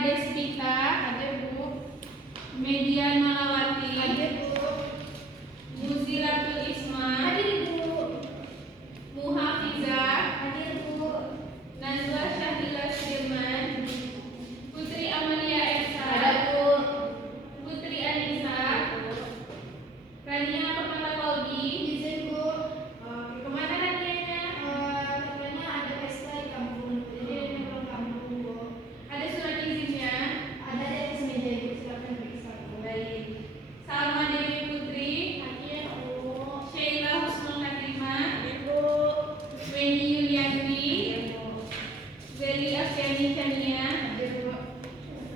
Desvita. Hadir, Bu. Median Malawati. Hadir, Bu. Muzilatul Isma. Hadir, Bu. Muhafizah. Hadir, Bu. Najwa Syahila Sudirman. Putri Amalia Esa. Ada, Bu. Putri Anissa. Rania Kepala Kolbi. Izin, Bu. Kemana Ranianya? Katanya ada pesta di kampung. Jadi dia pulang kampung, Bu. Ada surat izinnya? Ada di atas meja Ibu, silakan periksa, Bu. Baik. Salma Dewi Putri. Hadir, Bu. Sheila Husnul Khatimah. Hadir, Bu. Weni Yulianti. Hadir, Bu. Zeli Afiani Chania. Hadir, Bu.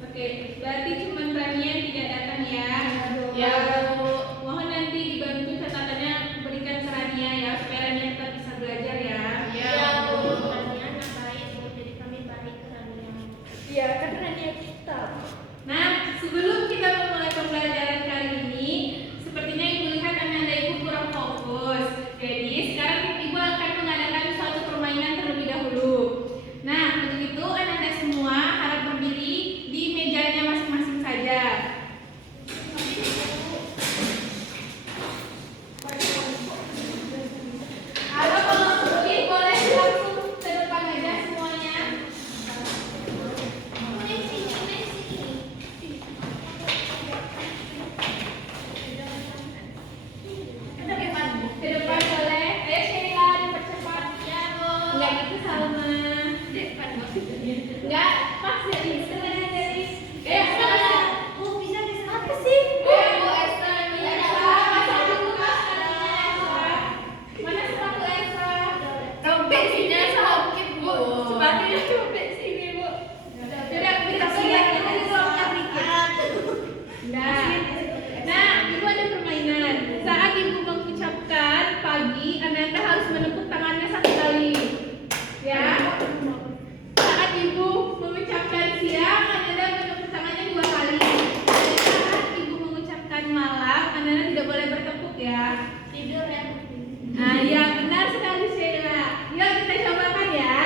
Oke, berarti cuma Rania yang tidak datang ya. Ya, Bu. Mohon nanti dibantu catatannya berikan ke Rania ya supaya Rania tetap bisa belajar ya. Ya, Bu. Rania anak baik, Bu. Jadi kami balik ke Rania. Ya, kan Rania kita. Nah, sebelum kita memulai pembelajaran kali ini, sepertinya Ibu lihat anak-anak Ibu kurang fokus. Jadi sekarang Ibu akan mengadakan suatu permainan terlebih dahulu. Nah, untuk itu anak-anak semua harap berdiri di mejanya masing-masing saja. Halo, kalau berdiri boleh langsung ke depan aja semuanya. Ke depan boleh. Ayo Sheila dipercepat. Ya, Bu. Enggak gitu Salma. Enggak, pas jadi setengah dari. Salah. Bu, bisa bisa apa sih? Bu Esther ini Elsa. Masa dulu Kak sekarangnya Elsa. Mana sepatu Elsa? Dompet sini sakit, Bu. Sepatunya dompet sini, Bu. Tidak bisa lihat dari ruangnya dikit. Nah, Ibu ada permainan. Saat Ibu mengucapkan pagi, Anda harus menepuk tangannya satu kali. Ya. Saat Ibu mengucapkan siang, Anda menepuk tangannya 2 kali. Dan saat Ibu mengucapkan malam, Anda tidak boleh bertepuk ya. Tidur ya. Nah, ya benar sekali Sheila. Yuk kita cobakan ya.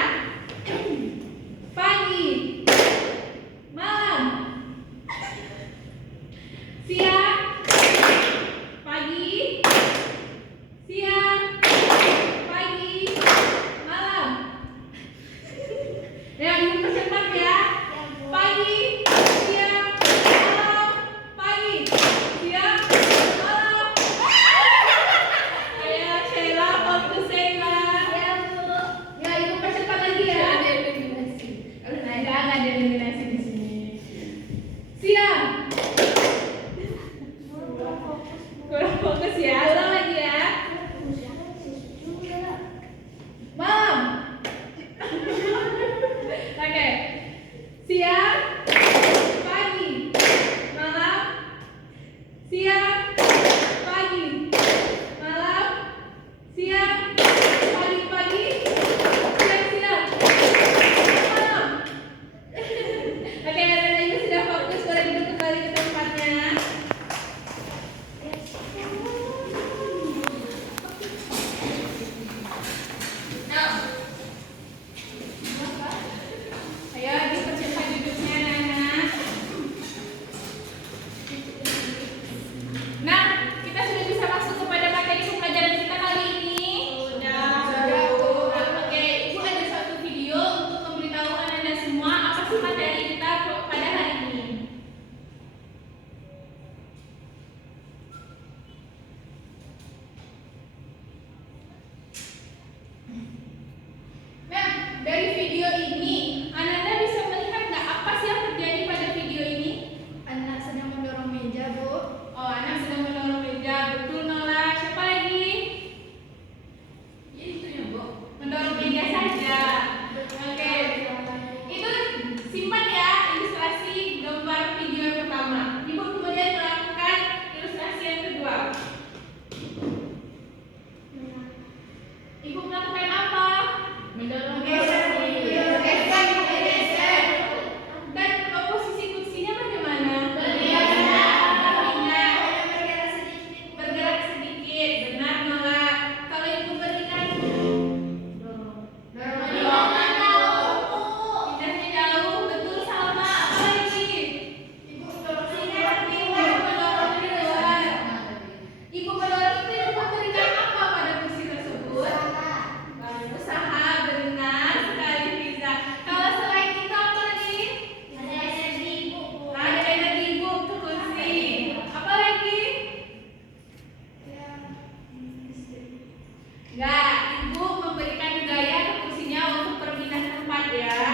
Enggak, Ibu memberikan gaya ke kursinya untuk perpindahan tempat ya.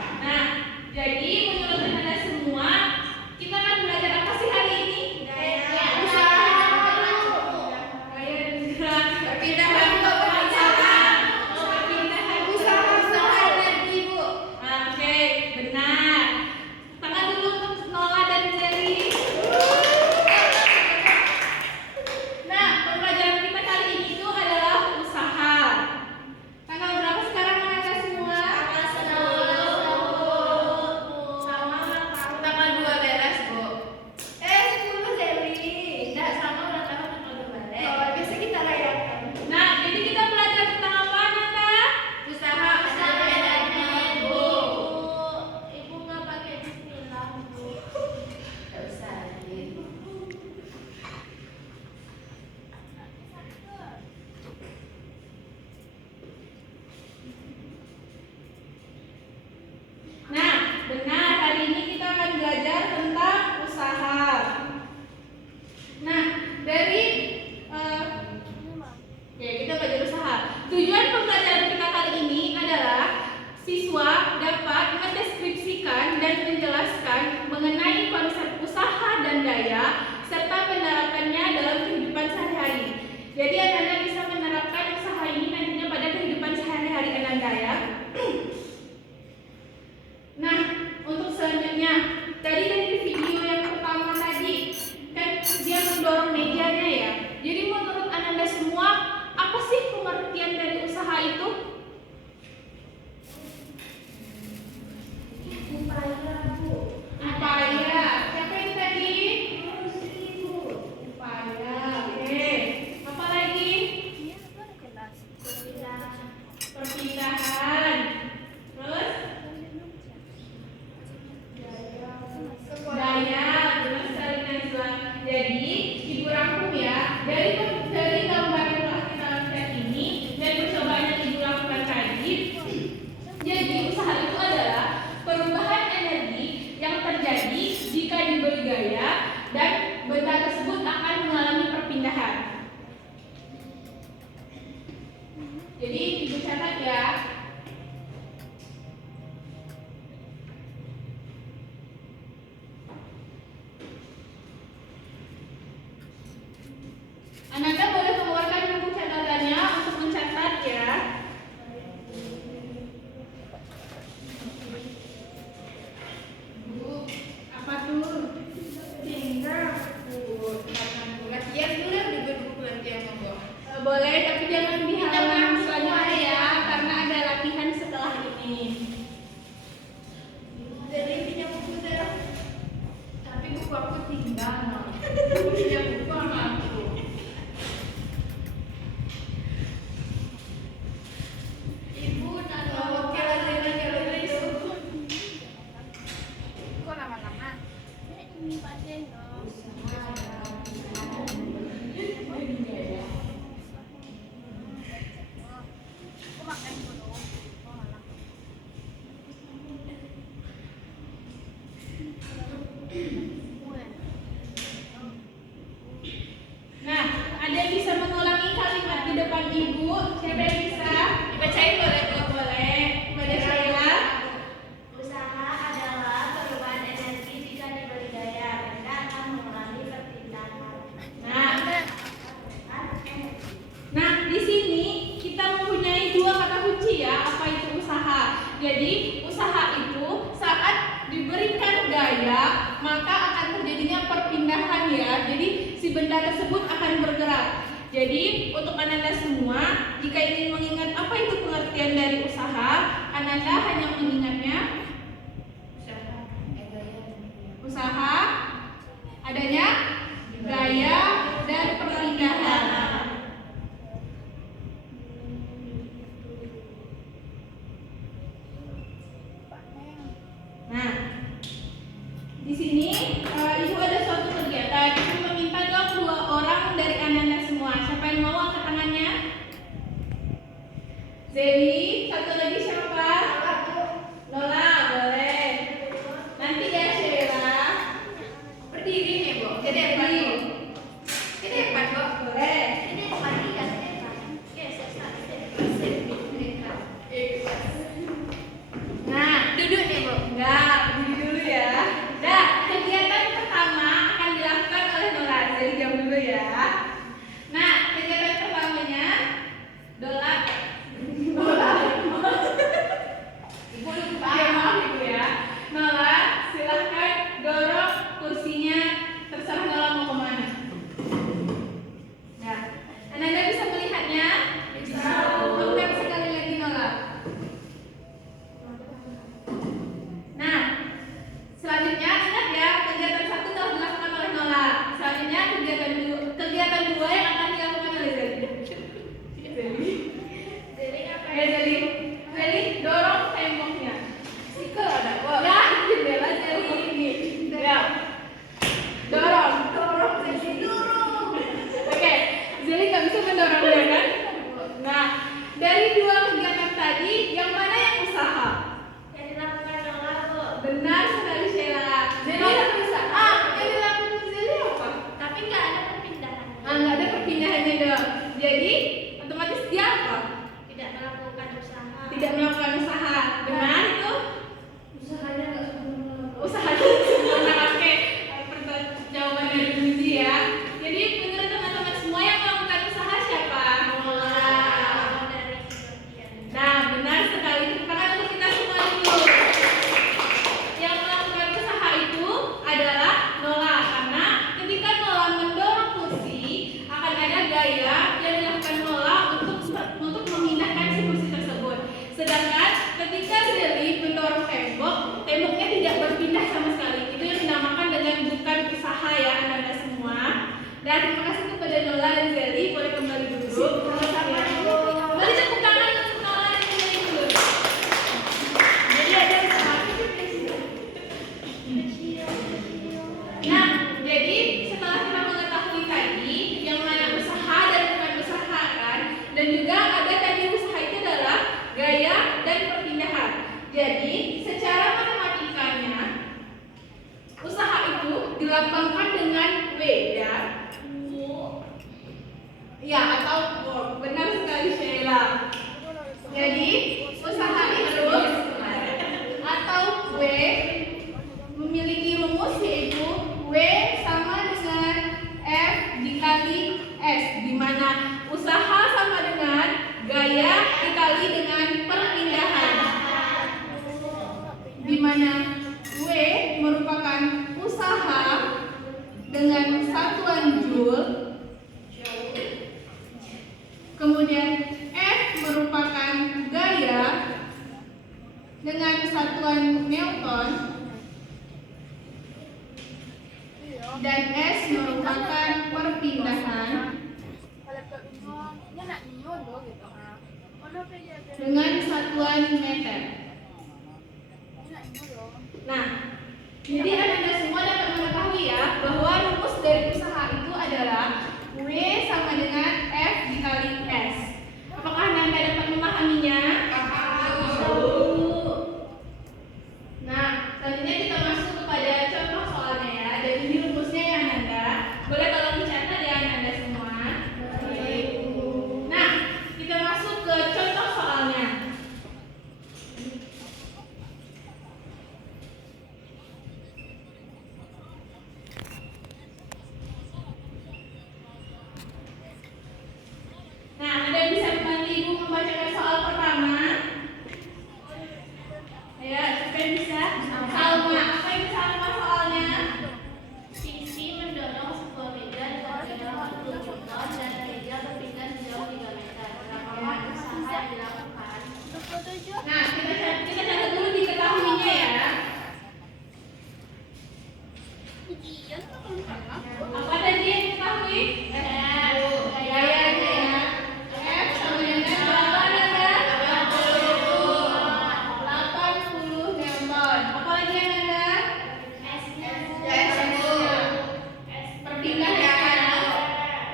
Nah, jadi menurut Anda semua, kita akan belajar apa sih hari ini? Gaya. Usaha. Gaya dan gerak. Perpindahan ke perpindahan. Perpindahan usaha energi, Bu. Oke, benar. Tangan dulu untuk Nola dan Jerry. Nah, pembelajaran kita kali ini itu adalah usaha. Tanggal berapa sekarang Anda semua? Tanggal 2 beres, Bu. 10 Zeli. Tidak, sama ulang tahun tanggal 2 beres. Oh, biasa kita rayakan. Nah, jadi kita belajar tentang apa, Nanda? Usaha energi, Bu. Ibu nggak pakai bismillah, Bu. Tidak usah, gitu. Nah, benar, hari ini kita akan belajar tentang usaha. Nah, dari ya kita belajar usaha. Tujuan pembelajaran kita kali ini adalah siswa dapat mendeskripsikan dan menjelaskan mengenai konsep usaha dan daya serta menerapkannya dalam kehidupan sehari-hari. Jadi Anda bisa menerapkan usaha ini nantinya pada kehidupan sehari-hari Anda ya. Nah, untuk selanjutnya, tadi dari video yang pertama tadi kan dia mendorong mejanya ya. Jadi menurut Anda semua, apa sih pengertian dari usaha itu? Upaya, Bu. Upaya. Siapa yang tadi? Bu. Upaya. Oke. Apa lagi? Perpindahan. Terus? Daya, benar sekali Najwa. Jadi Ibu rangkum ya dari gambar yang telah kita lihat ini dan percobaan yang Ibu lakukan tadi. Jadi usaha itu adalah perubahan energi yang terjadi jika diberi gaya dan benda tersebut akan mengalami perpindahan. Jadi Ibu catat ya. Ananda boleh mengeluarkan buku catatannya untuk mencatat ya. Bu, apa tuh? Tinggal, Bu. Latihan dulu di buku latihan monggo. Boleh, tapi jangan di halaman selanjutnya ya, karena ada latihan setelah ini. Zeli pinjam buku saya. Tapi buku aku tinggal, no. Punya buku sama aku. Ibu naruh Oke, Zeli. Kok lama-lama? Ini Pak Deno. Aku makan dulu. Oh, malah. Nah, ada yang bisa mengulangi kalimat di depan Ibu? Siapa yang bisa? Dibacain boleh, Bu? Boleh. Pada saya. Usaha adalah perubahan energi jika diberi daya. Benda akan mengulangi perpindahan. Nah, di sini kita mempunyai dua kata kunci ya, apa itu usaha. Jadi, usaha itu saat diberikan gaya, maka akan terjadinya perpindahan ya. Jadi, si benda tersebut akan bergerak. Jadi, untuk Ananda semua, jika ingin mengingat apa itu pengertian dari usaha, Ananda hanya mengingatnya usaha adanya gaya dan perpindahan. Nah, di sini Ibu ada suatu kegiatan. Ibu meminta dong 2 orang dari Ananda semua. Siapa yang mau angkat tangannya? Zeli, satu lagi siapa? Lola, boleh. Nanti ya Sheila. Berdiri nih, Bu. Ke depan, Bu. Ke depan, Bu. Boleh. Ini pagi kan? Dan terima kasih kepada Nola dan Zeli, boleh kembali duduk. Sama-sama. Mari tepuk tangan untuk Nola dan Zeli dulu. Jadi ada usaha Nah, jadi setelah kita mengetahui tadi yang mana usaha dan bukan usaha kan, dan juga ada tadi usaha itu adalah gaya dan perpindahan. Jadi secara matematikanya usaha itu dilambangkan dengan W ya. Ya atau benar sekali Sheila. Jadi usaha itu atau W memiliki rumus yaitu W sama dengan F dikali S, di mana usaha sama dengan gaya dikali dengan perpindahan, di mana W merupakan usaha dengan satuan joule, kemudian F merupakan gaya dengan satuan Newton, dan S merupakan perpindahan dengan satuan meter. Nah, jadi Anda semua dapat mengetahui ya bahwa rumus dari usaha itu adalah W sama dengan F dikali S. Apakah Anda dapat memahaminya? Nah, selanjutnya kita masuk kepada contoh soalnya ya. Dan ini rumusnya ya Anda. Boleh tolong dicatat ya Anda semua. Nah, kita masuk ke contoh soalnya. Nah, Anda bisa membantu Ibu membacakan soal pertama. Ya, siapa yang bisa? Salma. Apa yang Salma soalnya? Sisi mendorong sebuah meja dengan kedalaman 40 Newton dan meja berpindah sejauh 3 meter. Berapa usaha yang dilakukan? Nah, kita catat dulu diketahuinya ya. Apa tadi yang diketahui? Gayanya ya. F sama dengan berapa Anda? 80 Newton. Apa lagi yang Anda? S-nya Perpindahan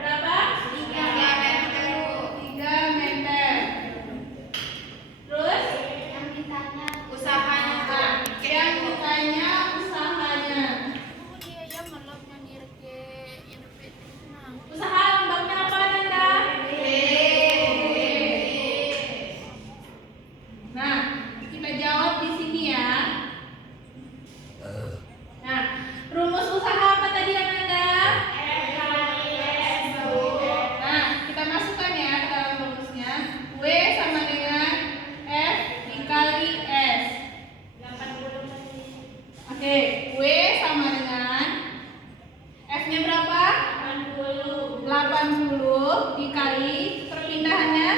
berapa? 3 meter. Terus yang ditanya usahanya. Yang ditanya usahanya. Usaha lambangnya apa Nanda? Nah, kita jawab di sini ya. Nah, rumus usaha apa tadi Nanda? Nah, kita masukkan ya ke dalam rumusnya. W sama dengan F dikali S. Oke, W sama dengan F-nya berapa? 80 dikali perpindahannya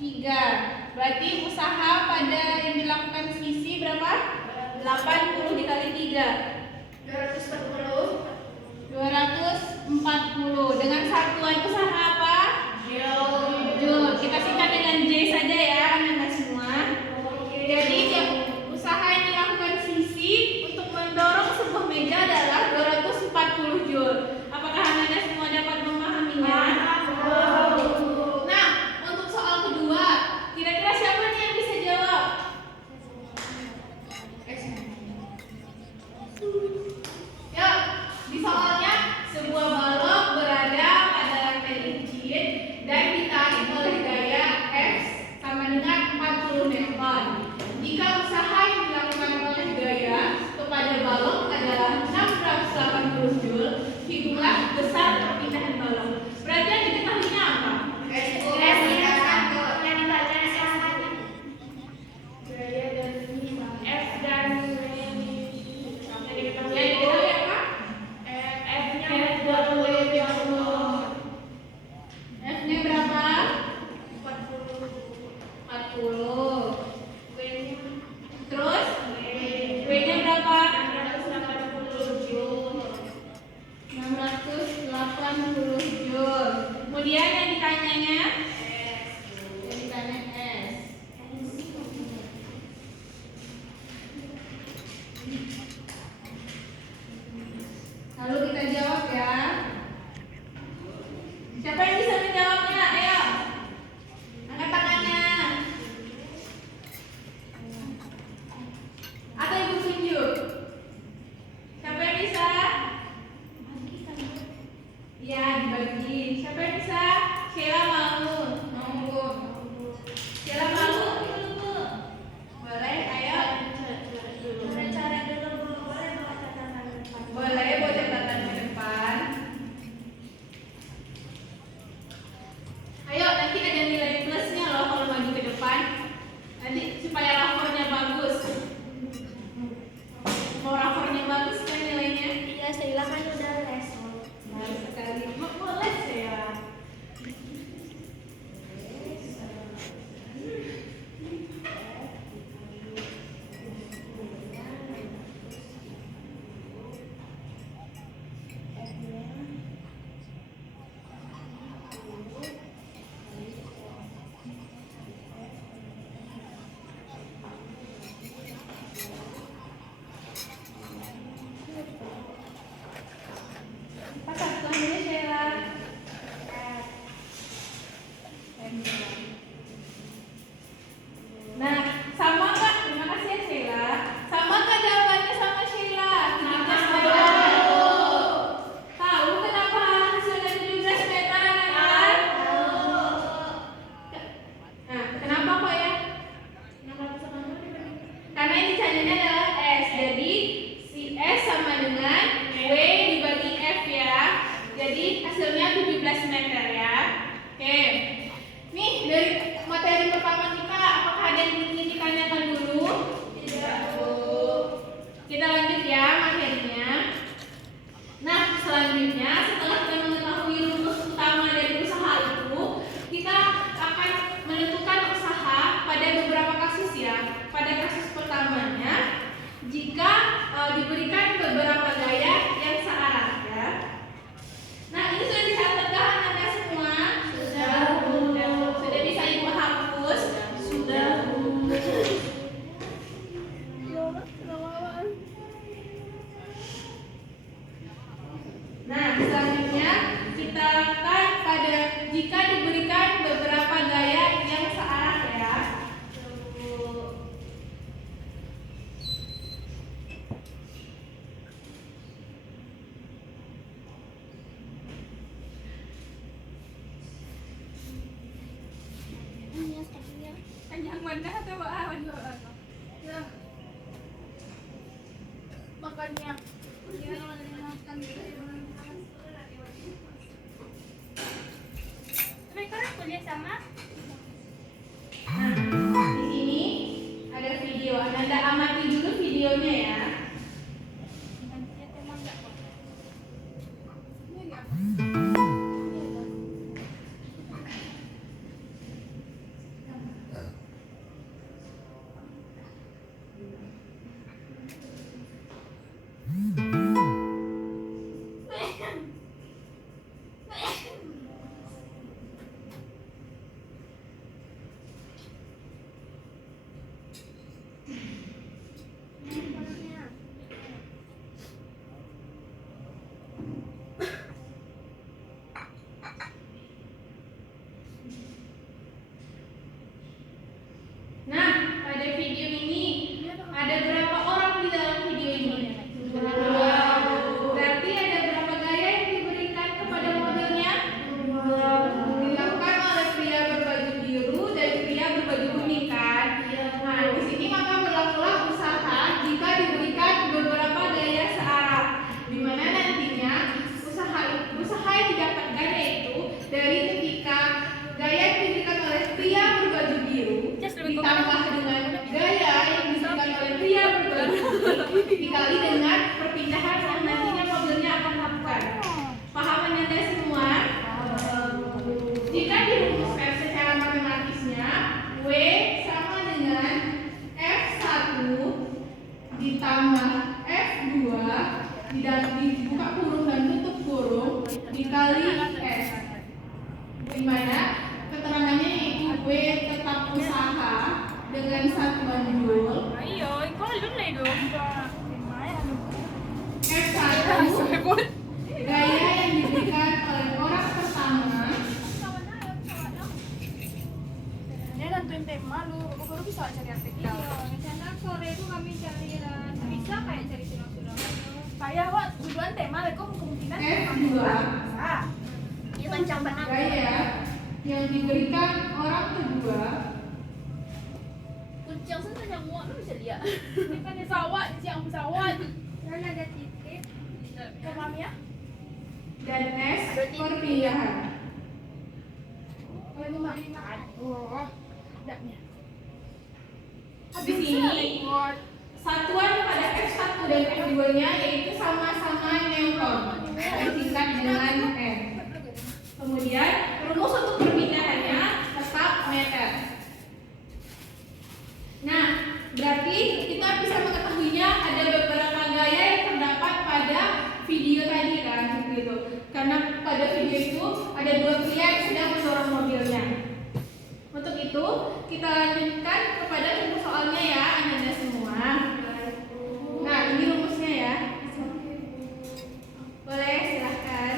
3. Berarti usaha pada yang dilakukan sisi berapa? 80 dikali 3. 240 dengan satuan usaha apa? Joule. Kita singkat dengan J saja ya Anda semua. Jadi usaha yang dilakukan sisi untuk mendorong sebuah meja adalah 240 joule. Apakah Anda semua dapat memahaminya? Nah, untuk soal kedua, kira-kira siapa nih yang bisa jawab? Ya, di soalnya sebuah balok berada pada lantai 5. Yang mana atau awan? Ya. Makannya. Mereka kuliah sama? Nah, di sini ada video. Ananda amati dulu videonya ya. Nanti tema enggak kok. Nah, pada video ini ada berapa orang di dalam video ini? Berarti ada berapa gaya yang diberikan kepada modelnya? Dilakukan oleh pria berbaju biru dan pria berbaju kuning kan? Nah, di sini maka berlakulah usaha jika diberikan beberapa gaya searah, di mana nantinya usaha yang didapatkan yaitu dari ketika gaya yang diberikan oleh pria berbaju biru ditambah dengan gaya yang diberikan oleh pria berbaju kuning dikali dengan perpindahan yang nantinya modelnya akan lakukan. Paham Anda semua? Jika dirumuskan secara matematisnya, W sama dengan F1 ditambah F2 dibuka kurung dan tutup kurung dikali S, di mana keterangannya yaitu W tetap usaha dengan satuan joule, Ayo, kau dulu nih dong. F1 gaya yang diberikan oleh orang pertama Dia nentuin tema lu, baru bisa cari artikel. Karena sore itu kami cari bisa kayak cari sinopsis. Kayak wah, tujuan tema mereka kemungkinan F2 Ini kencang banget. gaya yang diberikan orang kedua Kucing sana yang muat lu bisa lihat. ini kan pesawat, siang pesawat. Dan ada titik. Paham ya? dan S perpindahan. Oh, itu maknanya. Oh, adabnya. Di sini satuan pada F1 dan F2-nya yaitu sama-sama Newton disingkat dengan N. Kemudian rumus untuk perpindahannya tetap meter. Nah, berarti kita bisa mengetahuinya ada beberapa gaya yang terdapat pada video tadi kan, seperti itu. Karena pada video itu ada dua pria yang sedang mendorong mobilnya. Untuk itu kita lanjutkan kepada contoh soalnya ya, Anda semua. Nah, ini rumusnya ya. Boleh silahkan.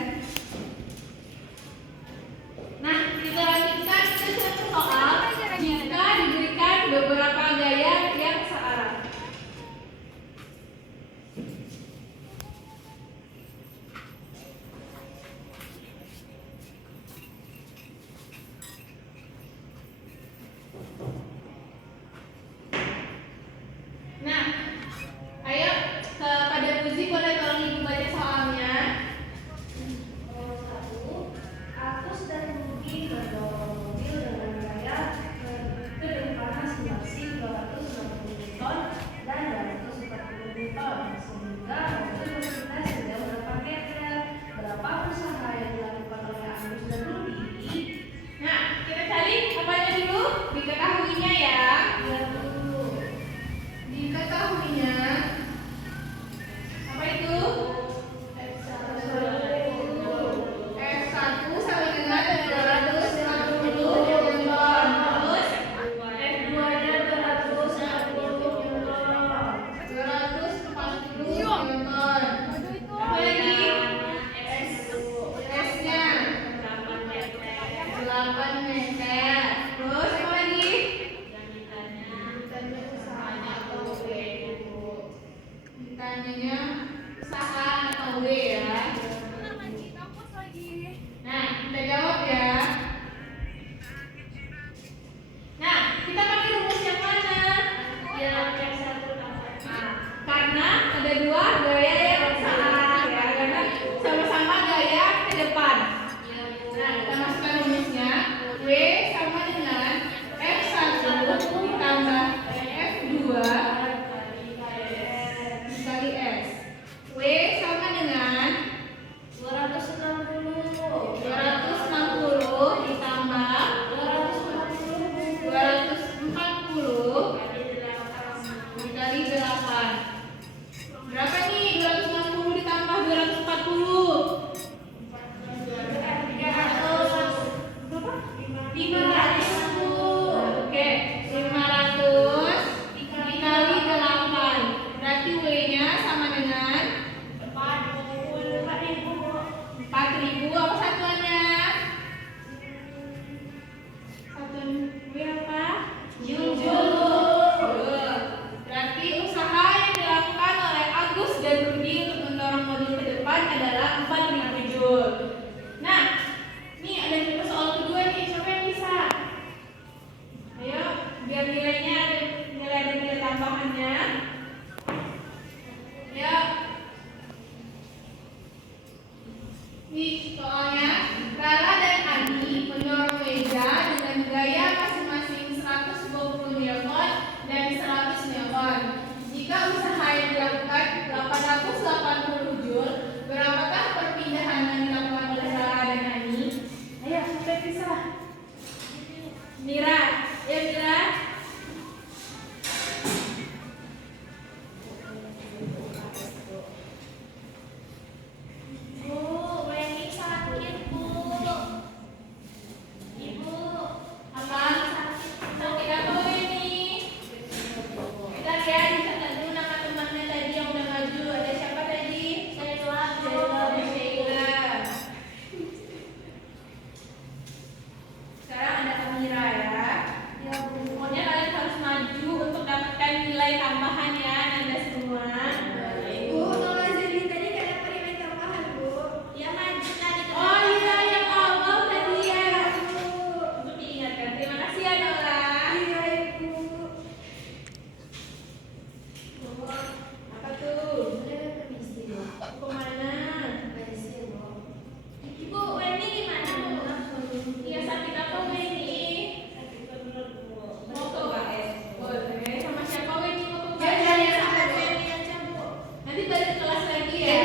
Nah, kita lanjutkan ke contoh soal jika diberikan beberapa gaya yang searah. Nah, ayo kepada Puzi boleh tolong ibu baca soalnya. Aku sedang mengemudi mendorong mobil dengan gaya kedepannya selisih 260 ton dan 240 ton sehingga mobil berpindah sejauh berapa meter. Berapa usaha yang dilakukan oleh Agus dan Rudi? Nah, kita cari apanya dulu? Diketahuinya ya. Lihat dulu. Diketahuinya apa itu? F1 sama dengan 240 Newton. Terus F2-nya 240 Newton. 240 Newton. Apa lagi? S-nya 8 meter. Terus apa lagi? Ditanyanya usaha atau W ya. Kampus lagi. Nah, kita jawab ya. Nah, kita pakai Mira, ya Mira. Bu, Weni sakit, Bu. Ibu, Apa? sakit. Sakit apa ini? Kita lihat dicatat dulu nama temannya tadi yang udah maju. Ada siapa tadi? Sheila, Bu. Sheila. Sekarang ada Amira ya. Ya, Bu. Pokoknya kalian harus maju untuk dapatkan nilai tambahan ya Anda semua. Bu, kalau Zeli tadi gak dapat nilai tambahan, Bu. Ya, maju tadi ke Oh depan. iya yang awal tadi ya. Untuk diingatkan. Terima kasih ya Nola. Iya, Ibu. Apa tuh? Kemana? Ibu, Weni gimana, Bu? Iya sakit apa Weni? Mau ke UAS? Boleh. Sama siapa Weni mau ke UAS? Jadi sama Weni aja, Bu. Nanti balik ke kelas lagi ya.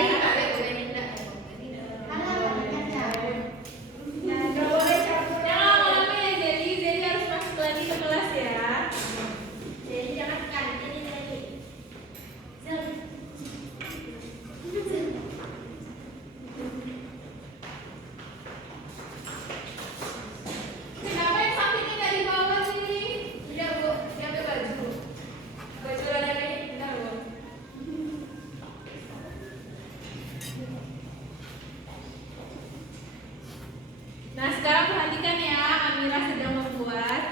Gak boleh campur. Jangan lama-lama ya Zeli. Zeli harus masuk lagi ke kelas ya. Jadi jangan ke kantin ini lagi. Zel. Kenapa yang sakitnya nggak dibawa sini? Udah Bu, diambil baju. Baju rada kayak bentar Bu. Nah sekarang perhatikan ya, Amira sedang membuat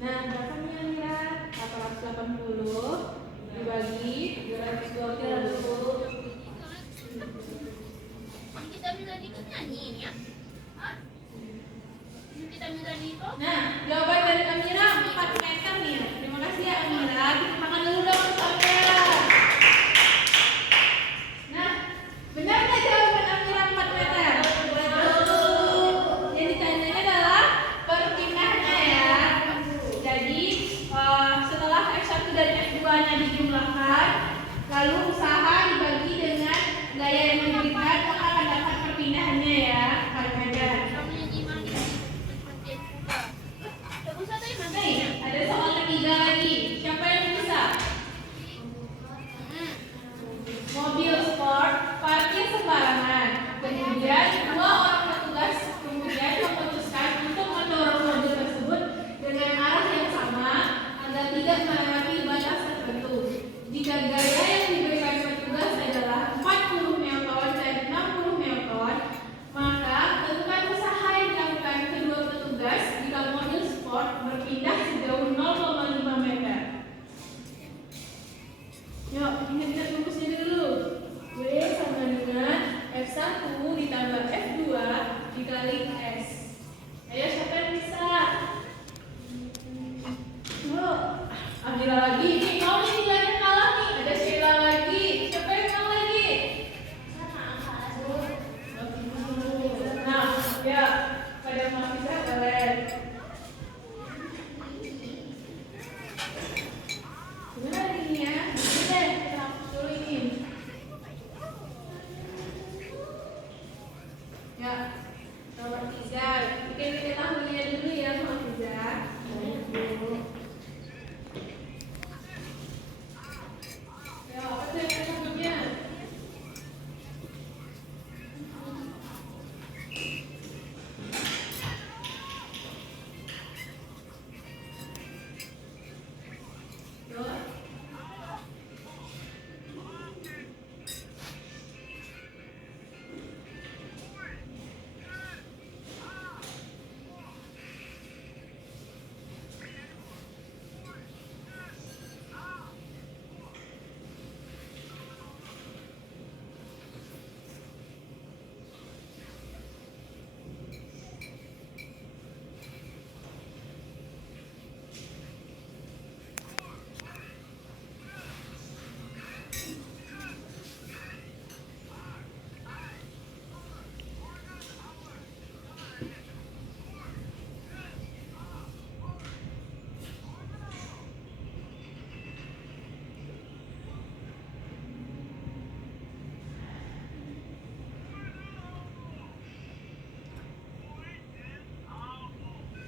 Nah, berapa nih Amira? 880 dibagi 220. Kita bisa dikit nyanyi ini ya? Hah? Kita bisa dikit? Nah, jawaban dari Amira 4 meter nih. Terima kasih ya Amira. Kita makan dulu dong untuk Amira. Nah, benar nggak jawaban Amira 4 meter? Yang ditanyanya adalah perpindahannya ya. Jadi setelah F1 dan F2-nya dijumlahkan, lalu usaha dibagi dengan gaya yang memberikan, maka akan dapat perpindahannya ya. Kalian aja. Kamu nyanyi mana? Seperti yang buka.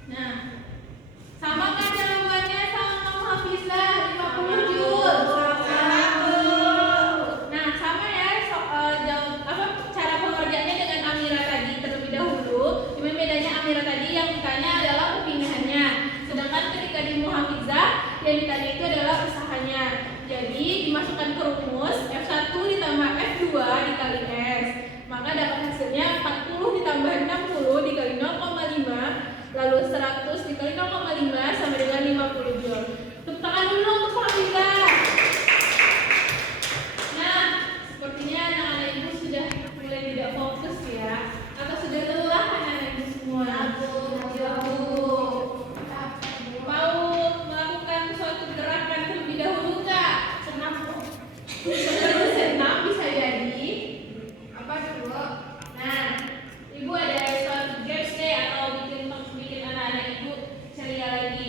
Nah, sama kan jawabannya sama kamu Hafizah 50 jul. Nah, sama ya cara pengerjaannya dengan Amira tadi terlebih dahulu. Cuma bedanya Amira tadi yang ditanya adalah kepindahannya. Sedangkan ketika di Muhafizah yang ditanya itu adalah usahanya. Jadi dimasukkan ke rumus F1 ditambah F2 dikali S. Maka dapat hasilnya 40 ditambah 60 dikali 0,5 lalu 100 dikali 0,5 sama dengan 50 jul. Tepuk tangan dulu untuk Hafizah. Nah, sepertinya anak-anak ibu sudah mulai tidak fokus ya. Atau sudah lelah anak-anak ibu semua? Ya, Bu. Mau melakukan suatu gerakan terlebih dahulu nggak? Senam kok. Seperti senam bisa jadi. Apa dulu? Nah, ibu ada suatu games deh atau bikin anak-anak ibu ceria lagi.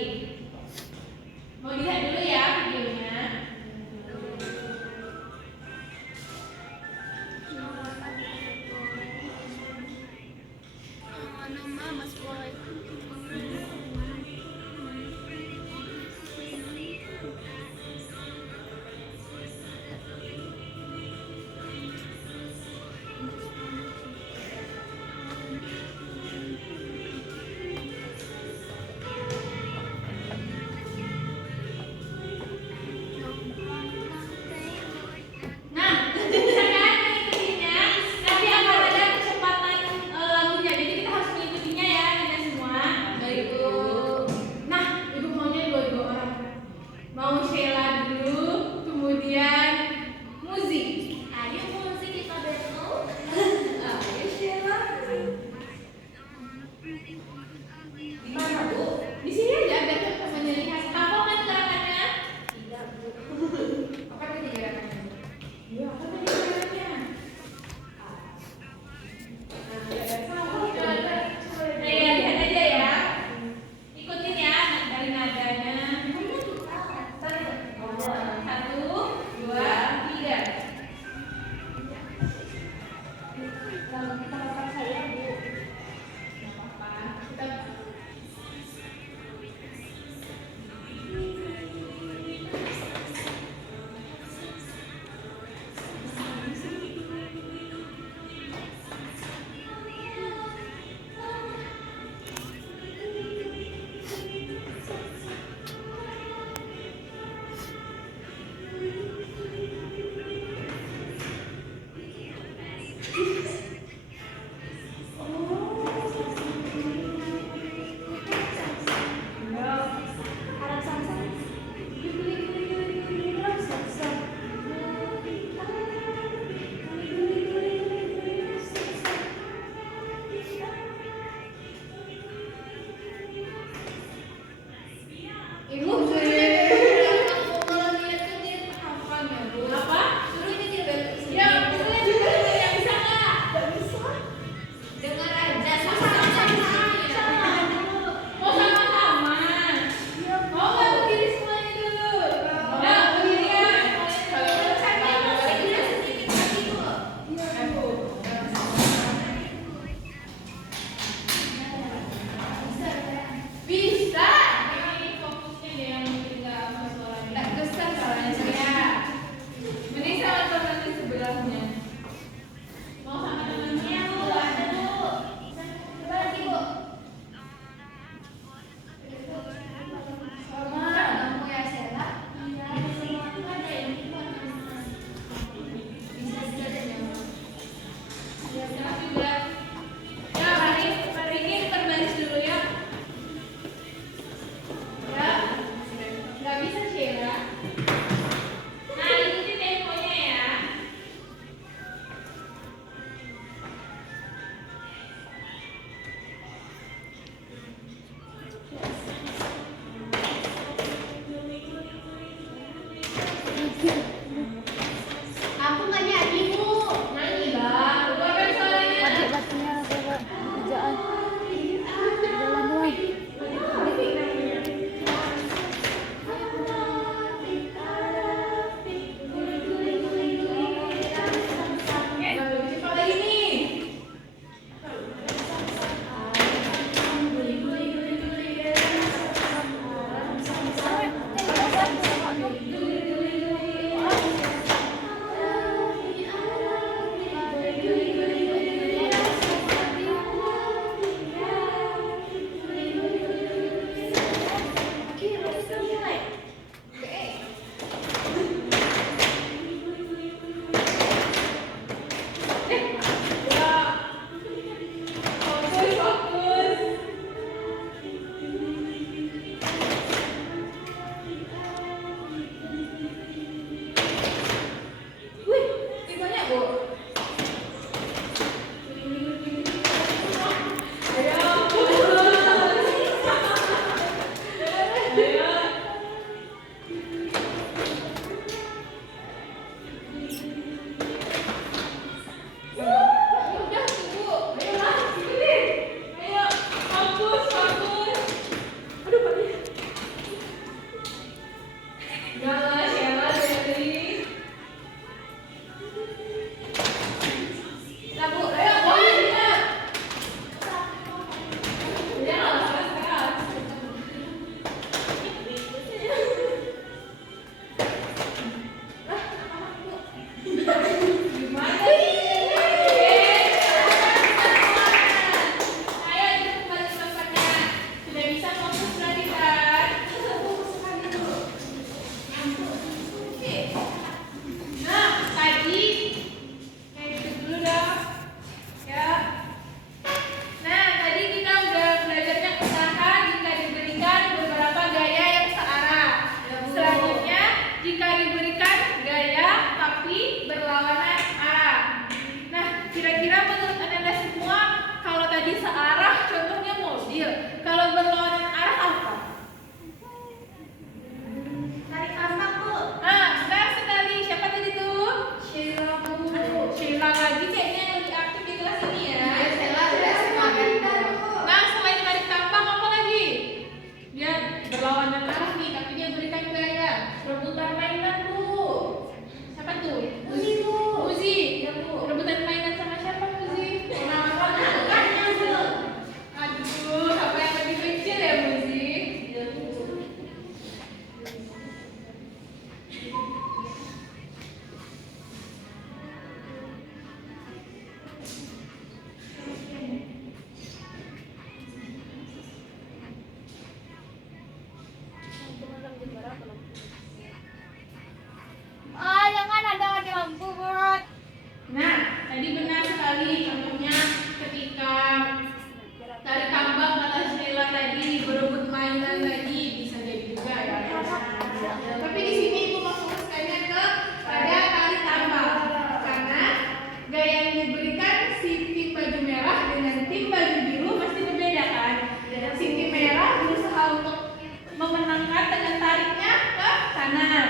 mengangkat dengan tariknya ke kanan.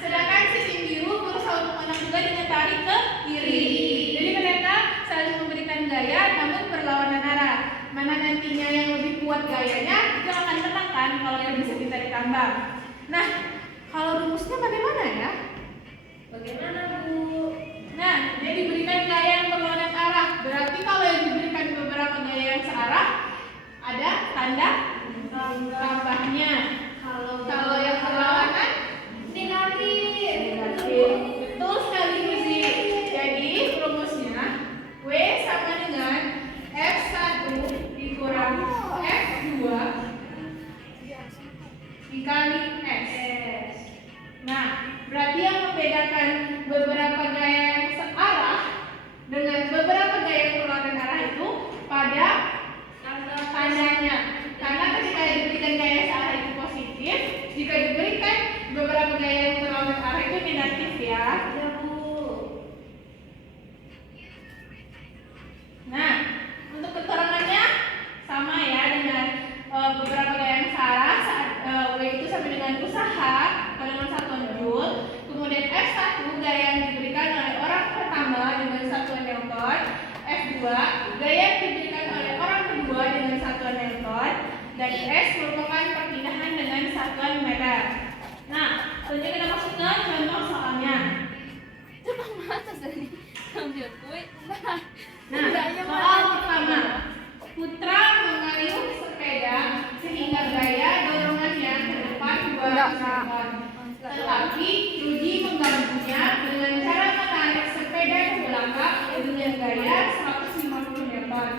Sedangkan si tim biru berusaha untuk menarik juga dengan tarik ke kiri. Jadi mereka saling memberikan gaya namun berlawanan arah. Mana nantinya yang lebih kuat gayanya itu akan menang kan kalau yang bisa ditarik tambang. Nah, kalau rumusnya bagaimana ya? Bagaimana, Bu? Nah, dia diberikan gaya yang berlawanan arah. Berarti kalau yang diberikan beberapa gaya yang searah, ada tanda tambahnya. Kalau yang berlawanan, negatif. Betul sekali, Gizi. Jadi rumusnya W sama dengan F1 dikurang F2 dikali S. Nah, berarti yang membedakan beberapa gaya yang searah dengan beberapa gaya yang berlawanan arah itu pada tandanya. Karena ketika diberikan gaya searah itu positif, jika diberikan beberapa gaya yang berlawanan arah itu negatif ya. Ya, Bu. Nah, untuk keterangannya sama ya dengan beberapa gaya yang searah. W itu sama dengan usaha dengan satuan joule. Kemudian F1 gaya yang diberikan oleh orang pertama dengan satuan Newton. F2 gaya yang diberikan oleh orang kedua dengan satuan Newton. Dan S merupakan perpindahan dengan satuan meter. Nah, selanjutnya kita masuk ke contoh soalnya. Coba mata tadi ambil kue. Nah, soal pertama, Putra mengayuh sepeda sehingga gaya dorongannya ke depan 200 meter. Tetapi Rudi membantunya dengan cara menarik sepeda ke belakang dengan gaya 150 meter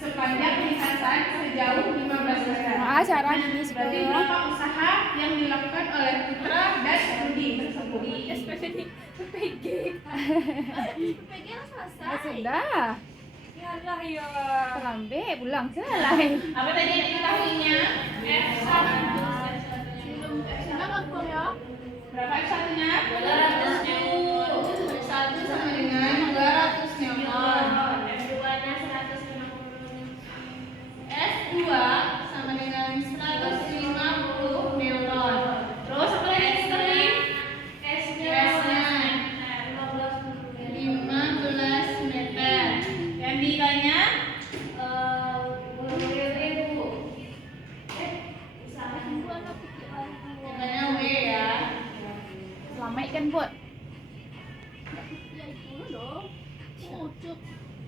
sepanjang lintasan sejauh 15 meter. Cara ini Berarti sebenarnya. berapa usaha yang dilakukan oleh Putra dan Rudi tersebut? PPG. PPG lah selesai. Sudah, Ya lah ya. lambe pulang selesai. Apa tadi yang diketahuinya? F1 aku ya. Berapa F1-nya? 200 Newton. F1 sama dengan 200 Newton. F2-nya 150. F2 sama dengan 150 Newton. Terus apa lagi sekali? S-nya 15 meter. Yang ditanya ditanya W ya. Lama ikan buat. Ya itu dong. Ucuk.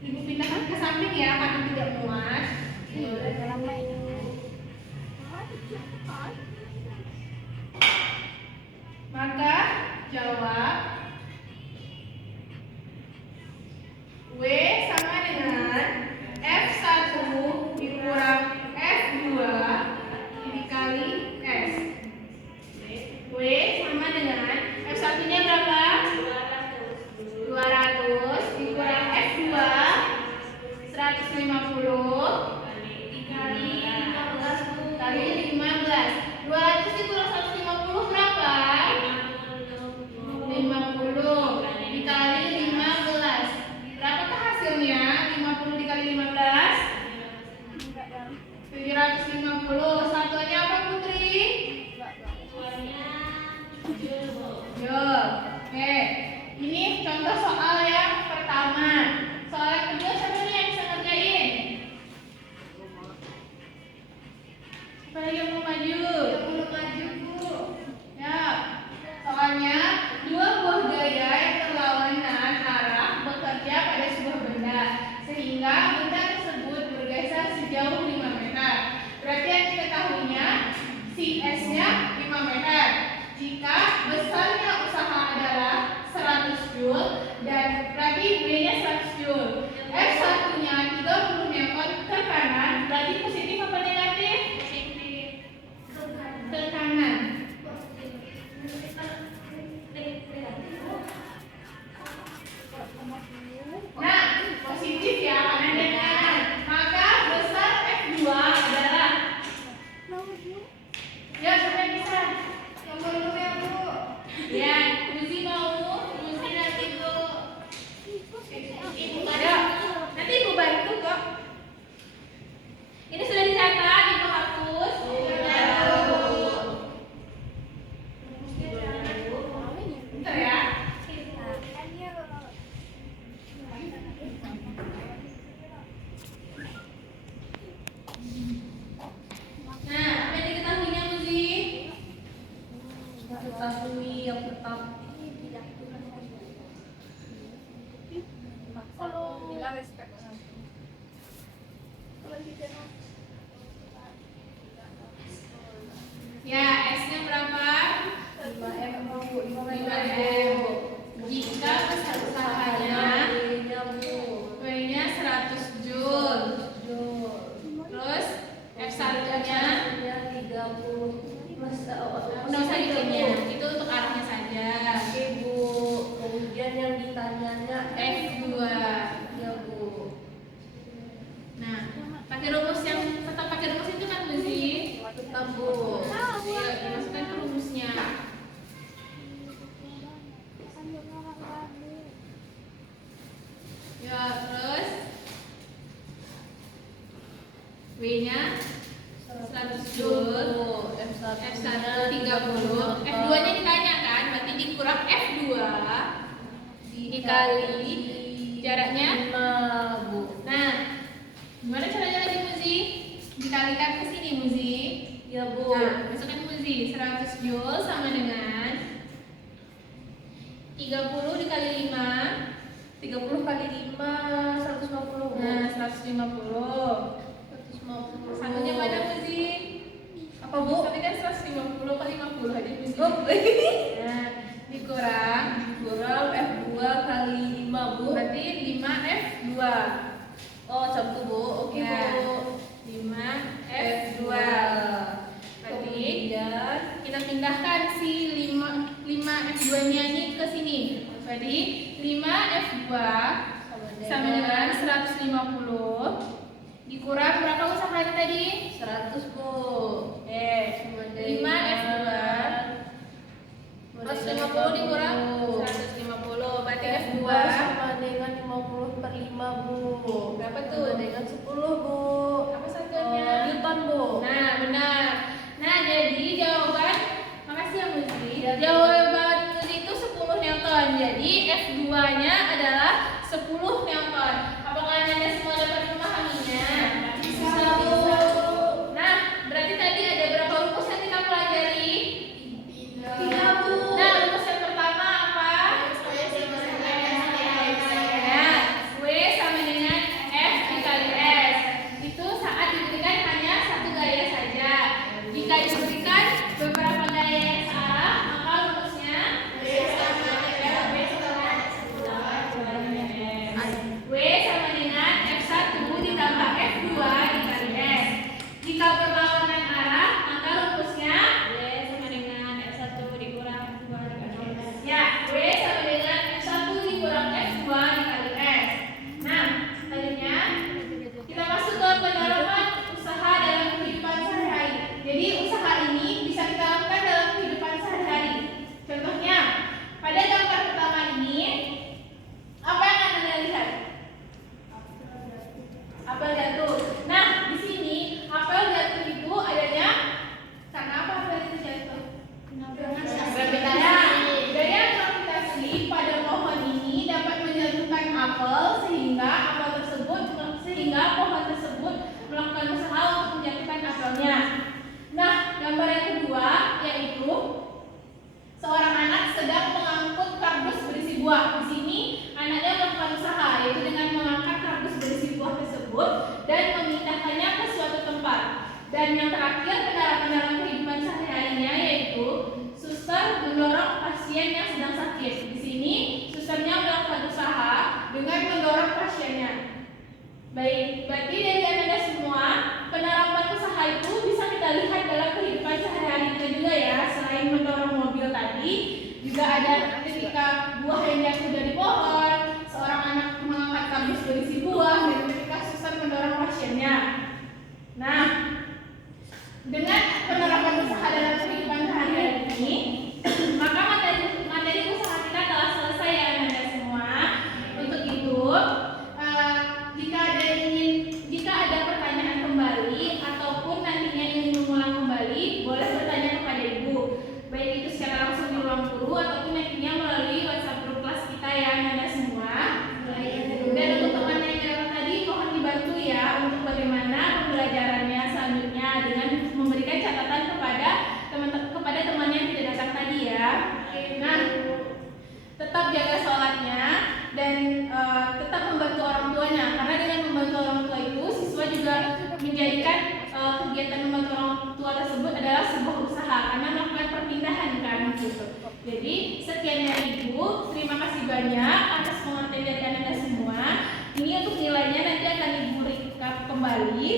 Ibu pindahkan ke samping ya karena tidak muat. Lama. Maka jawab W sama dengan F1 dikurang F2 dikali S. W sama dengan F1-nya berapa? 200 dikurang F2 150 kali 15. 200 dikurang 150 berapa? 50 dikali 15. Berapakah hasilnya? 50 dikali 15? 750. Satuannya apa, Putri? Yo. Oke. Ini contoh soal yang pertama. Soal yang kedua siapa nih yang bisa ngerjain? Siapa lagi yang mau maju? Bu. Ya. Soalnya dua buah gaya yang berlawanan arah bekerja pada sebuah benda sehingga benda tersebut bergeser sejauh 5 meter. Berarti yang diketahuinya si S-nya 5 meter. Jika besarnya usaha adalah 100 joule dan berarti B-nya 100 joule. F1-nya 30 Newton ke kanan, berarti positif apa negatif? Ke kanan. ketahui yang pertama. Kalau bila respect kalau di channel Ya, S-nya berapa? 5M Bu, 5M. Jika besar usahanya W-nya Bu. W-nya 100 Joule. Terus F1-nya F1-nya 30. nggak usah dihitungnya, itu untuk arahnya saja. Oke Bu, kemudian yang ditanyanya F2. ya Bu. Nah, pakai rumus yang tetap pakai rumus itu kan Muzi? Tetap Bu. Iya, dimasukkan ke rumusnya. Ya, terus W-nya 100 Joule. F1 30. F2-nya ditanya kan, berarti dikurang F2 dikali jaraknya 5 Bu. Nah, gimana caranya lagi Muzi? Dikalikan ke sini Muzi. Ya Bu. Nah, masukkan Muzi. 100 Joule sama dengan 30 dikali 5. 30 kali 5 150 Bu. Nah, 150. 150. Satunya mana Muzi? Apa Bu? Tapi kan 150 kali 50 aja Muzi. Oh, Nah, dikurang. kurang F2 kali 5 Bu. Berarti 5F2. Oh, satu Bu. Oke Ya. Bu. 5F2. Berarti Kemudian kita pindahkan si 5F2-nya ini ke sini. Berarti 5F2 sama dengan 150 dikurang berapa usahanya tadi? 100 Bu. Sama dengan 5F2 150 dikurang 150 berarti F2 sama dengan 50 per 5 Bu. berapa tuh? Sama dengan 10 Bu. Apa satunya? Newton Bu. Nah, benar. Nah, jadi jawaban makasih ya Muzi. Ya, Jawaban Muzi itu 10 Newton. Jadi F2-nya adalah 10 Newton. Apakah Anda semua dapat memahaminya? Bisa, Bu. Nah, berarti tadi ada berapa rumus yang kita pelajari? 3, Bu. Nah, rumus yang pertama apa? Ya, W sama dengan F dikali S. Itu saat diberikan hanya satu gaya saja. Jika diberikan beberapa gaya yang sama, maka rumusnya W sama dengan F1 ditambah F2 dikali S. Jika berlawanan arah, maka rumusnya W sama dengan F1 dikurang F2 dikali S. Ya, W sama dengan F1 dikurang F2 dikali S. Nah, selanjutnya kita masuk ke penerapan usaha dalam kehidupan sehari-hari. Jadi usaha ini bisa kita lakukan dalam kehidupan sehari-hari. Contohnya, pada gambar pertama ini, apa yang Anda lihat? Apel jatuh. Nah, di sini apel jatuh itu adanya karena apa apel itu jatuh? Gravitasi. Gaya gravitasi pada pohon ini dapat menjatuhkan apel sehingga pohon tersebut melakukan usaha untuk menjatuhkan apelnya. Nah, gambar yang kedua yaitu seorang anak sedang mengangkut kardus berisi buah. Di sini anaknya melakukan usaha yaitu dengan mengangkat kardus berisi buah tersebut dan memindahkannya ke suatu tempat. Dan yang terakhir penerapan dalam kehidupan sehari-harinya yaitu suster mendorong pasien yang sedang sakit. Di sini susternya melakukan usaha dengan mendorong pasiennya. Baik, berarti dari Anda semua penerapan usaha itu bisa kita lihat dalam kehidupan sehari-hari kita juga ya. Selain mendorong mobil tadi, juga ada ketika buah yang jatuh dari pohon, seorang anak mengangkat kardus berisi buah, dan ketika suster mendorong pasiennya. Nah, dengan penerapan usaha dalam kehidupan sehari-hari ini, maka materi usaha kita telah selesai ya Anda semua. Untuk itu, jika ada pertanyaan kembali ataupun nantinya ingin mengulang kembali, boleh bertanya kepada Ibu. Baik itu secara langsung di ruang guru ataupun nantinya melalui WhatsApp grup kelas kita ya. menjadikan kegiatan membantu orang tua tersebut adalah sebuah usaha karena melakukan perpindahan kan gitu. Jadi sekian dari Ibu, terima kasih banyak atas pengertian dari Anda semua. Ini untuk nilainya nanti akan Ibu recap kembali.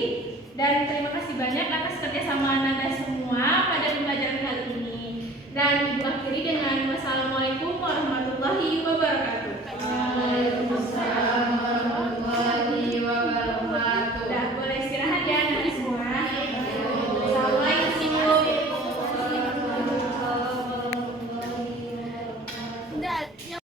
Dan terima kasih banyak atas kerjasama Anda semua pada pembelajaran kali ini. Dan Ibu akhiri dengan wassalamualaikum